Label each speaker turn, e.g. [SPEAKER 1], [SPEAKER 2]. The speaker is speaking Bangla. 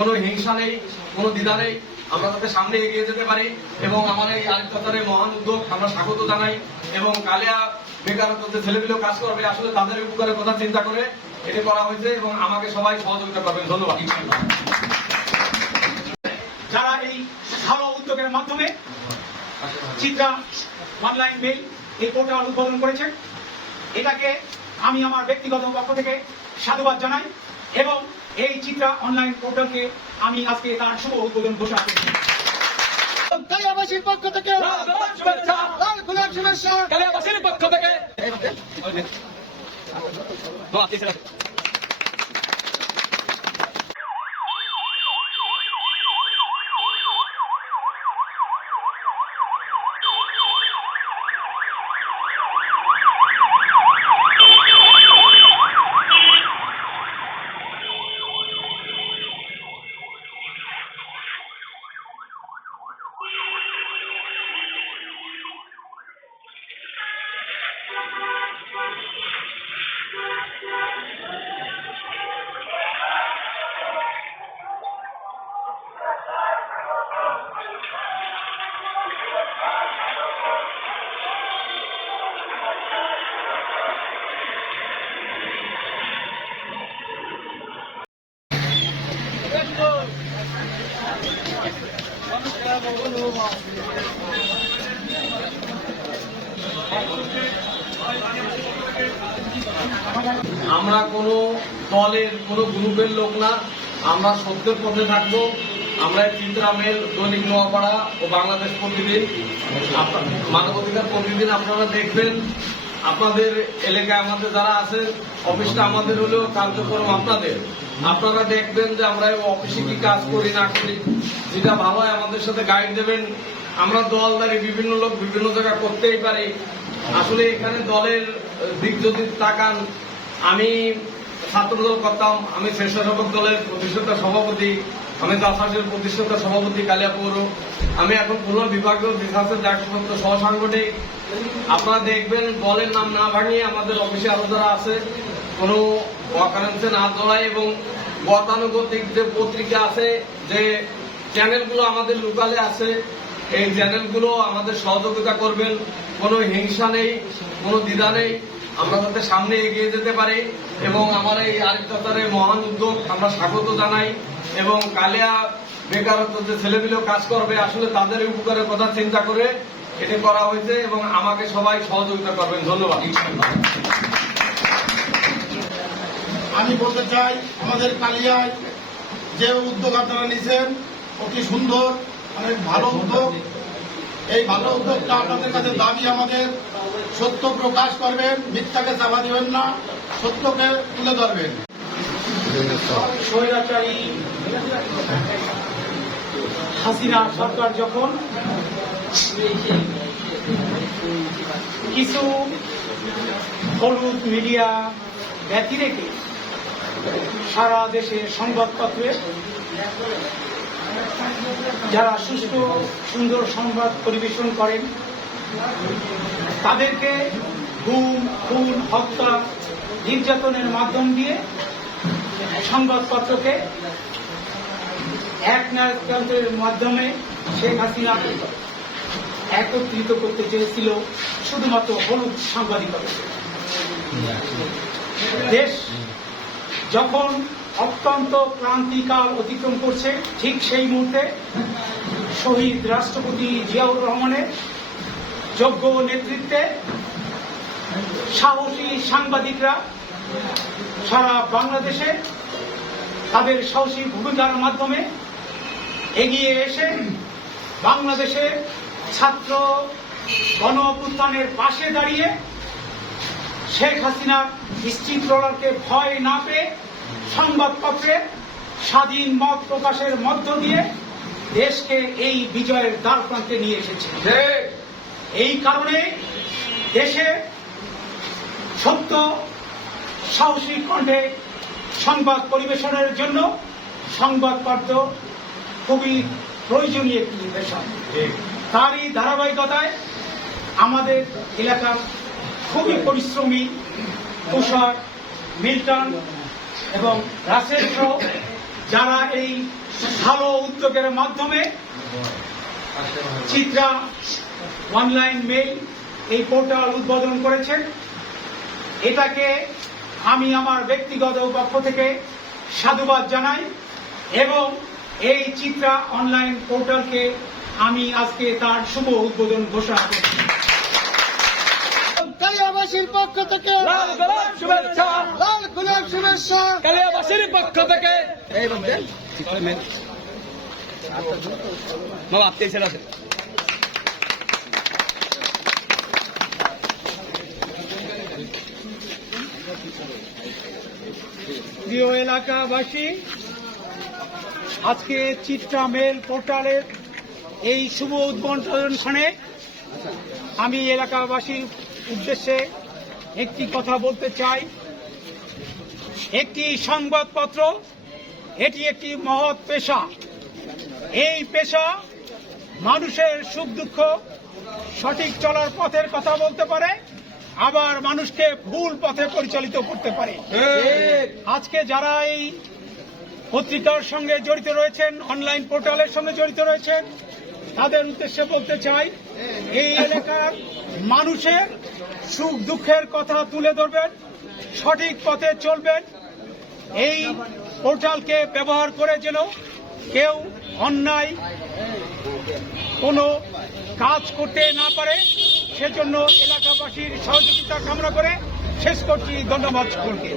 [SPEAKER 1] কোনো হিংসা নেই, কোনো দ্বিধা নেই। আমরা তাতে সামনে এগিয়ে যেতে পারি এবং আমার এই আরেকতারের মহান উদ্যোগ আমরা স্বাগত জানাই এবং কালিয়া বেকারত্ব যে কাজ করবে। আসলে তাদের উপকারের কথা চিন্তা করে এটি করা হয়েছে এবং আমাকে সবাই সহযোগিতা করবেন। ধন্যবাদ।
[SPEAKER 2] যারা এই ভালো উদ্যোগের মাধ্যমে চিত্রা অনলাইন মেল এই পোর্টাল উদ্বোধন করেছেন, এটাকে আমি আমার ব্যক্তিগত পক্ষ থেকে সাধুবাদ জানাই এবং এই চিত্রা অনলাইন পোর্টালকে আমি আজকে তার শুভ উদ্বোধন ঘোষণা করছি।
[SPEAKER 3] কালিয়াবাসীর পক্ষ থেকে লাল গোলাপ শুভেচ্ছা।
[SPEAKER 1] কালিয়াবাসীর পক্ষ থেকে। আমরা কোনো দলের, কোনো গ্রুপের লোক না। আমরা সত্যের পথে থাকব। আমরা এই চিত্রা দৈনিক নোয়াপাড়া ও বাংলাদেশ প্রতিদিন। মানবাধিকার প্রতিদিন আপনারা দেখবেন। আপনাদের এলাকায় আমাদের যারা আছেন অফিসটা আমাদের হলেও কার্যক্রম আপনাদের। আপনারা দেখবেন যে আমরা অফিসে কি কাজ করি, না করি। যেটা ভালো হয় আমাদের সাথে গাইড দেবেন। আমরা দলদারি বিভিন্ন লোক বিভিন্ন জায়গা করতেই পারি। আসলে এখানে দলের দিক যদি তাকান, আমি ছাত্রদল করতাম, আমি স্বেচ্ছাসেবক দলের প্রতিষ্ঠাতা সভাপতি, আমি দাসাসের প্রতিষ্ঠাতা সভাপতি কালিয়া পৌর আমি এখন পুনঃ বিভাগীয় দিশাসের দায়িত্বপ্রাপ্ত সহসাংগঠনিক। আপনারা দেখবেন দলের নাম না ভাঙিয়ে আমাদের অফিসে আরও যারা আছে, কোনো অকারেন্সে না জড়ায় এবং গতানুগতিক যে পত্রিকা আছে, যে চ্যানেলগুলো আমাদের লোকালে আছে। এই চ্যানেলগুলো আমাদের সহযোগিতা করবেন। কোনো হিংসা নেই, কোনো দ্বিধা নেই। আমরা যাতে সামনে এগিয়ে যেতে পারি এবং আমার এই আরেকতারের মহান উদ্যোগ আমরা স্বাগত জানাই এবং কালিয়া বেকারত্ব যে ছেলেগুলো কাজ করবে, আসলে তাদের উপকারের কথা চিন্তা করে এটি করা হয়েছে এবং আমাকে সবাই সহযোগিতা করবেন। ধন্যবাদ।
[SPEAKER 3] আমি বলতে চাই, আমাদের কালিয়ায় যে উদ্যোগ আপনারা নিছেন অতি সুন্দর, অনেক ভালো উদ্যোগ। এই ভালো উদ্যোগটা আপনাদের কাছে দাবি আমাদের। সত্য প্রকাশ করবেন, মিথ্যাকে চাপা দিবেন না, সত্যকে তুলে ধরবেন।
[SPEAKER 2] হাসিনা সরকার যখন কিছু হলুদ মিডিয়া ব্যতি রেখে সারা দেশে সংবাদপত্রে যারা সুষ্ঠু সুন্দর সংবাদ পরিবেশন করেন, তাদেরকে গুম খুন, হত্যা, নির্যাতনের মাধ্যম দিয়ে সংবাদপত্রকে এক নায়কতন্ত্রের মাধ্যমে শেখ হাসিনা একত্রিত করতে চেয়েছিল শুধুমাত্র হলুদ সাংবাদিকতা দেশ যখন অত্যন্ত ক্রান্তিকাল অতিক্রম করছে। ঠিক সেই মুহূর্তে শহীদ রাষ্ট্রপতি জিয়াউর রহমানের যোগ্য নেতৃত্বে সাহসী সাংবাদিকরা সারা বাংলাদেশে তাদের সাহসী ভূমিকার মাধ্যমে এগিয়ে এসে বাংলাদেশের ছাত্র গণ পাশে দাঁড়িয়ে শেখ হাসিনার স্টিমরোলারকে ভয় না পেয়ে সংবাদপত্রে স্বাধীন মত প্রকাশের মধ্য দিয়ে দেশকে এই বিজয়ের দ্বার প্রান্তে নিয়ে এসেছে। এই কারণে দেশে সত্য সাহসী কণ্ঠে সংবাদ পরিবেশনের জন্য সংবাদপত্র খুবই প্রয়োজনীয় একটি নির্দেশন তারই ধারাবাহিকতায় আমাদের এলাকার খুবই পরিশ্রমী তুষার মিল্টন এবং রাসেল যারা এই ভালো উদ্যোগের মাধ্যমে চিত্রা অনলাইন মেইল এই পোর্টাল উদ্বোধন করেছেন। এটাকে আমি আমার ব্যক্তিগত পক্ষ থেকে সাধুবাদ জানাই এবং এই চিত্রা অনলাইন পোর্টালকে আমি আজকে তার শুভ উদ্বোধন ঘোষণা করছি।
[SPEAKER 4] পক্ষ থেকে
[SPEAKER 5] লাল কালিয়াবাসীর পক্ষ থেকে। বাবা আপনি ছিল
[SPEAKER 2] প্রিয় এলাকাবাসী আজকে চিত্রা মেল পোর্টালের এই শুভ উদ্বোধনক্ষণে আমি এলাকাবাসীর উদ্দেশ্যে একটি কথা বলতে চাই। একটি সংবাদপত্র, এটি একটি মহৎ পেশা। এই পেশা মানুষের সুখ দুঃখ সঠিক চলার পথের কথা বলতে পারে, আবার মানুষকে ভুল পথে পরিচালিত করতে পারে। আজকে যারা এই পত্রিকার সঙ্গে জড়িত রয়েছেন, অনলাইন পোর্টালের সঙ্গে জড়িত রয়েছেন, তাদের উদ্দেশ্যে বলতে চাই, এই এলাকার মানুষের সুখ দুঃখের কথা তুলে ধরবেন, সঠিক পথে চলবেন এই পোর্টালকে ব্যবহার করে যেন কেউ অন্যায় কোনো কাজ করতে না পারে, সেজন্য এলাকাবাসীর সহযোগিতা কামনা করে শেষ করছি ধন্যবাদ সকলকে।